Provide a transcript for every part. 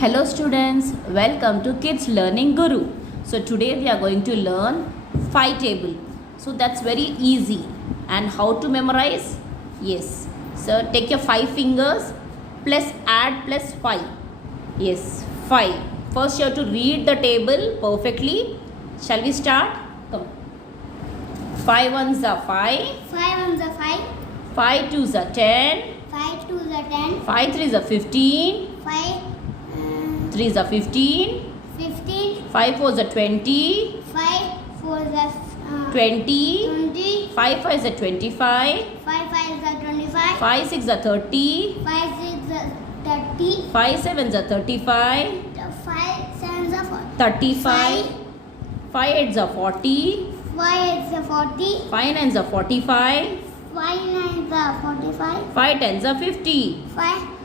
Hello students, welcome to Kids Learning Guru. So today we are going to learn phi table. So that's very easy. And how to memorize? Yes. So take your 5 fingers plus add plus phi. Yes, phi. First you have to read the table perfectly. Shall we start? Come. 5 ones are 5. 5 ones are 5. 5 twos are 10. 5 twos are 10. 5 threes are 15. 5 3s are 15. 15. 5 fours are 20. 5 fours are 20. 20. 5 fives are 25. 5 fives are 25. 5 6 are 30. 5 6 are 30. 5 sevens are 35. 5 sevens are 40. 35. 5 eights are 40. 5 eights are 40. 5 nines are 45. 5 nines are 45. 5 tens are 50. 5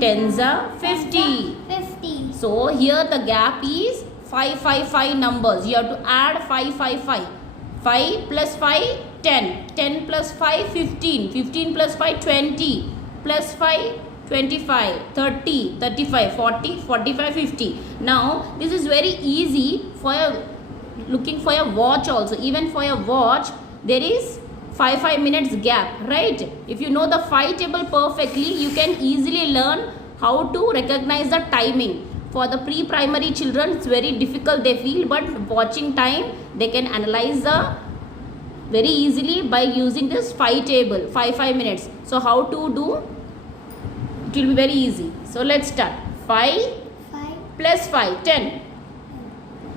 Tens are 50. 50. So here the gap is 5 numbers. You have to add 5. 5 plus 5 10. 10 plus 5 15. 15 plus 5 20. Plus 5 25, 30, 35, 40, 45, 50. Now this is very easy for your looking for your watch also. Even for your watch there is 5 minutes gap, right? If you know the phi table perfectly, you can easily learn how to recognize the timing. For the pre-primary children, it's very difficult they feel, but watching time, they can analyze the very easily by using this phi table, 5 minutes. So how to do? It will be very easy. So let's start. 5 plus 5, 10.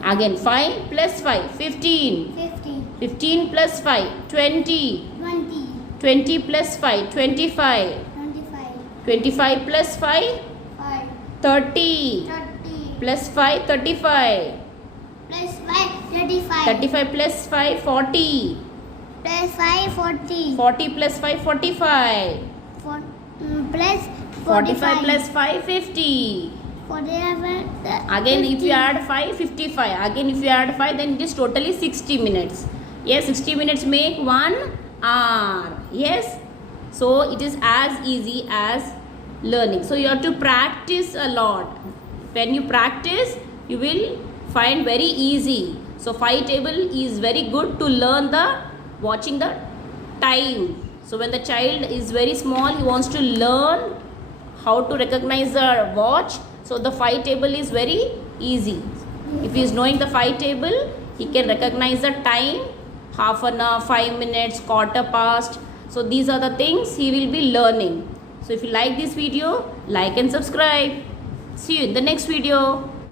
Again 5 plus 5, 15. 15. 15 plus 5, 20. 20. 20 plus 5, 25. 25. 25 plus 5, 5. 30. 30. Plus 5, 35. Plus 5, 35. 35 plus 5, 40. Plus 5, 40. 40 plus 5, 45. Plus 45 plus 5, 50. 45. Again if you add 5, 55. Again if you add 5, then it is totally 60 minutes. Yes, 60 minutes make 1 hour. Yes. So it is as easy as learning. So you have to practice a lot. When you practice, you will find very easy. So phi table is very good to learn the watching the time. So when the child is very small, he wants to learn how to recognize the watch. So the phi table is very easy. If he is knowing the phi table, he can recognize the time, half an hour, 5 minutes, quarter past. So these are the things he will be learning. So if you like this video, like and subscribe. See you in the next video.